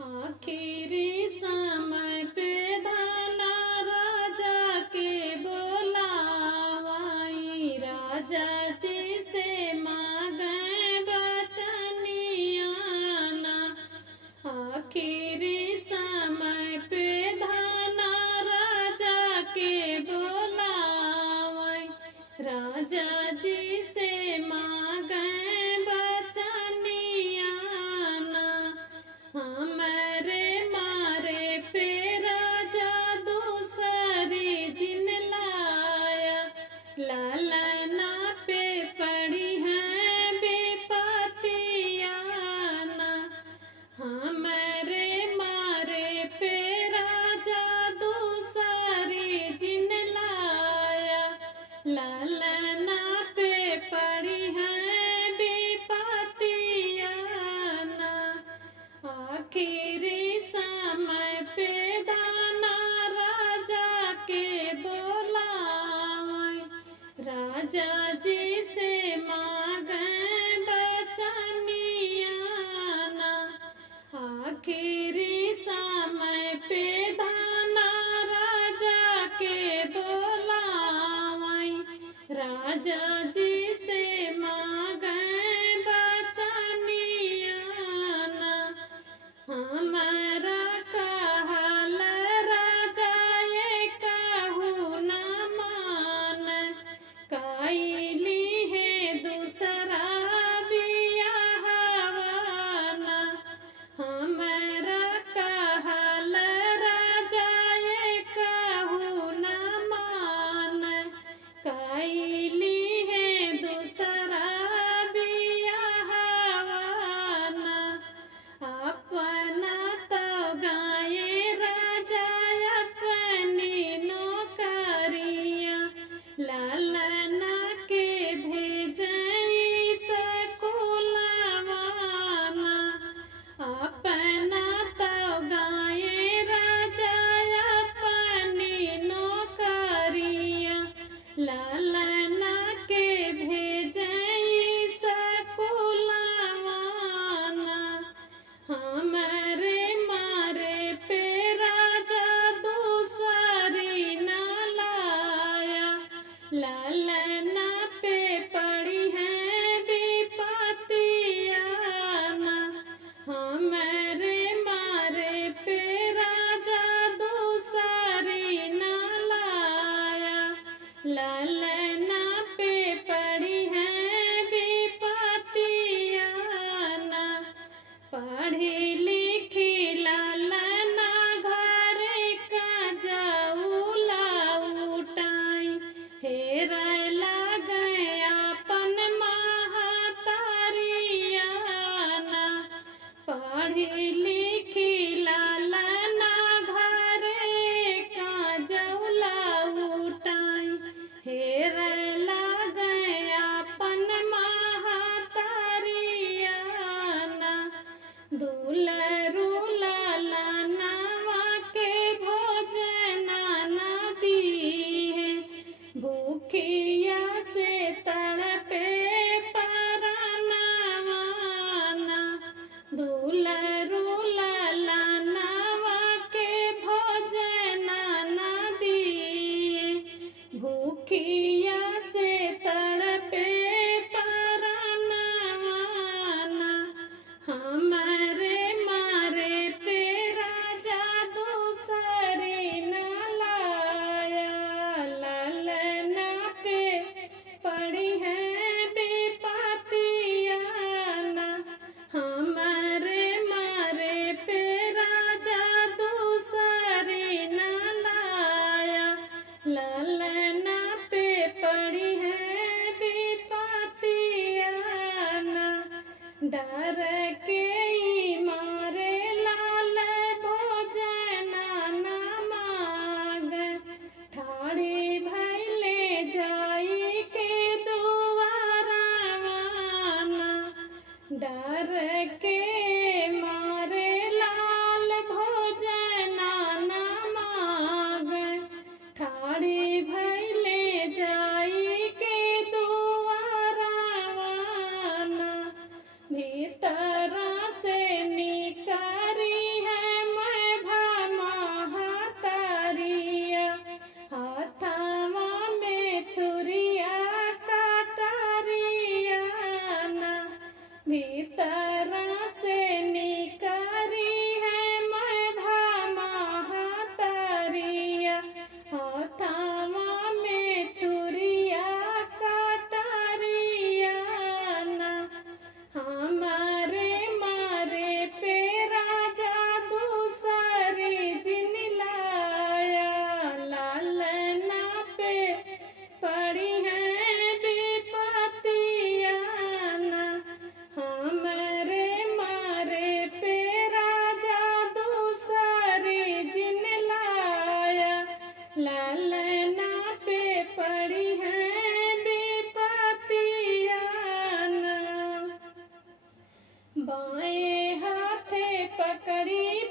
आखिरी समय पे धाना राजा के बोलावाई, राजा जी से मांगे बचनियाना। आखिरी समय पे धाना राजा के बोलावाई, राजा जी से मांगे बचनियाना। हमरे मारे पे राजा दूसरी जिन लाया, ललना पे पड़ी है विपतियाना। हमरे मारे पे राजा दूसरी जिन लाया, ललना पे पड़ी है विपतियाना। आखिरी समय पे दाना राजा के बोलावाई, राजा जी से मांगे बचनियाना। आखिरी समय पे दाना राजा के बोलावाई, राजा जी से मांगे बचनियाना। हमारा कहल राजा ये कहू न मान, कैली है दूसरा बियाहवाना। हमारा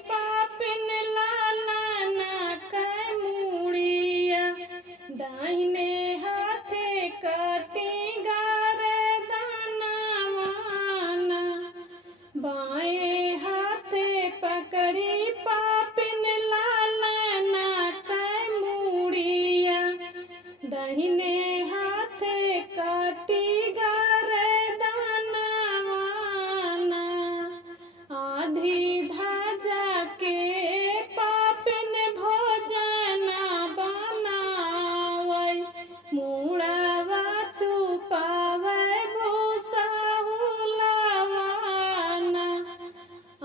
पापिन लालन कै मूड़िया दाहिने हाथे काटी गर्दनवाना बाएं हाथे पकड़ी पापिन लालन कै मूड़िया दाहिने हाथे काटी गर्दनवाना आधी धाजा के पापिन भोजन बनावै मुड़वा छुपावै भूसा हुलवाना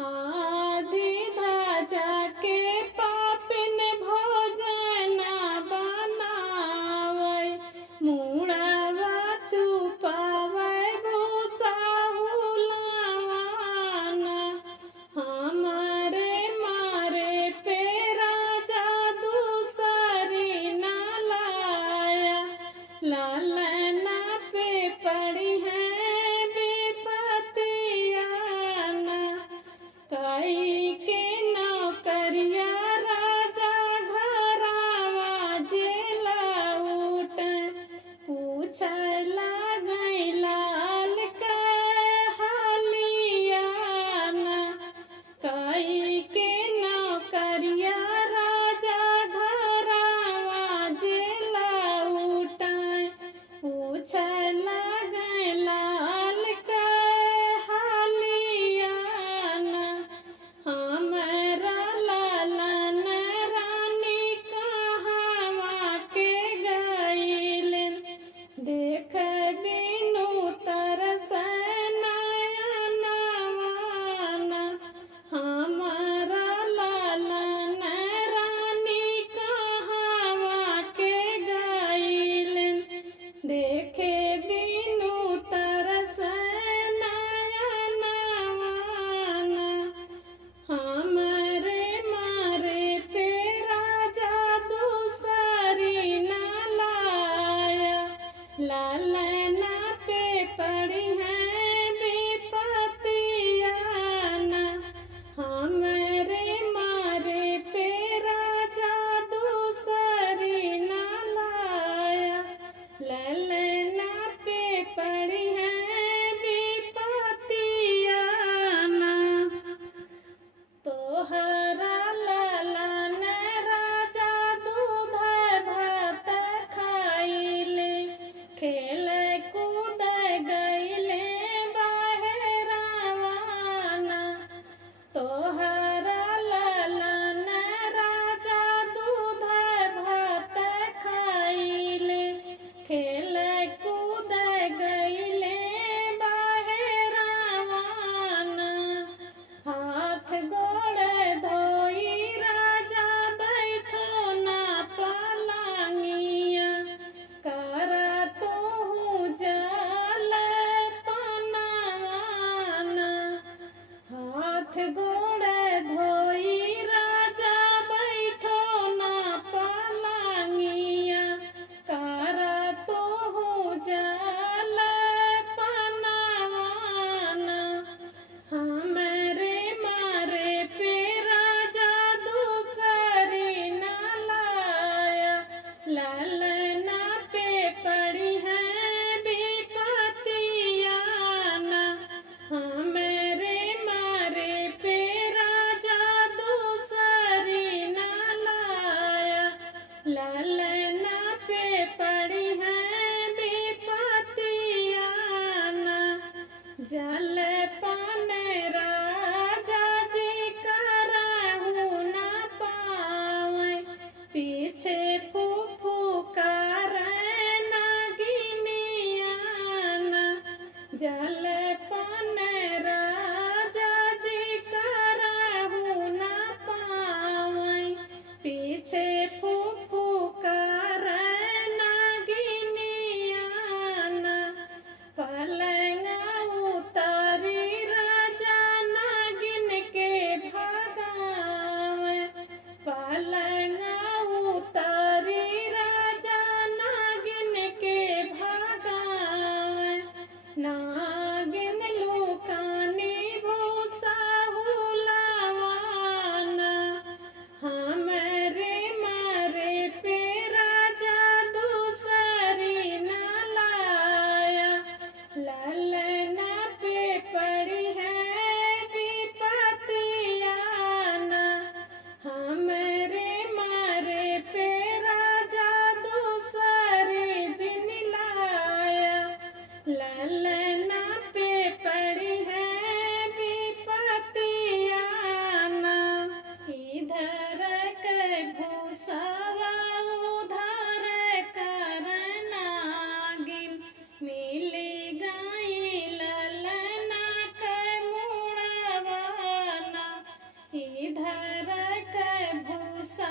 आधी धाजा के पापिन भोजन बनावै मुड़वा छुपावै भूसा हुलवाना हमारे मारे पे राजा दूसरी न लाया लालना पे पड़ी है विपतियाना काई के नौकरिया राजा घरवा जेला उठ पूछला गई लाल के हालियाना काई के नौकरिया राजा घरवा जेला उठाए पूछला गई लाल के हालियाना हमरा लालन रानी कहवा के गइलन देख बिनु तरस नयनवाना हमारा लालन रानी कहवा के गइलन देखे बिनु तरस नयनवाना हमरे मारे पे राजा दूसरी न लाया लालना पे पड़ी है विपतियाना हमरे मारे पे राजा दूसरी न लाया लालना पे पड़ी है विपतियाना तोहरा लालन राजा दूध भात खाइले खेल कूद गइले बहरावाना तोहरा लालन राजा दूध भात खाइले खेल कूद गइले बहरावाना हाथ गोड़ घर के भूसा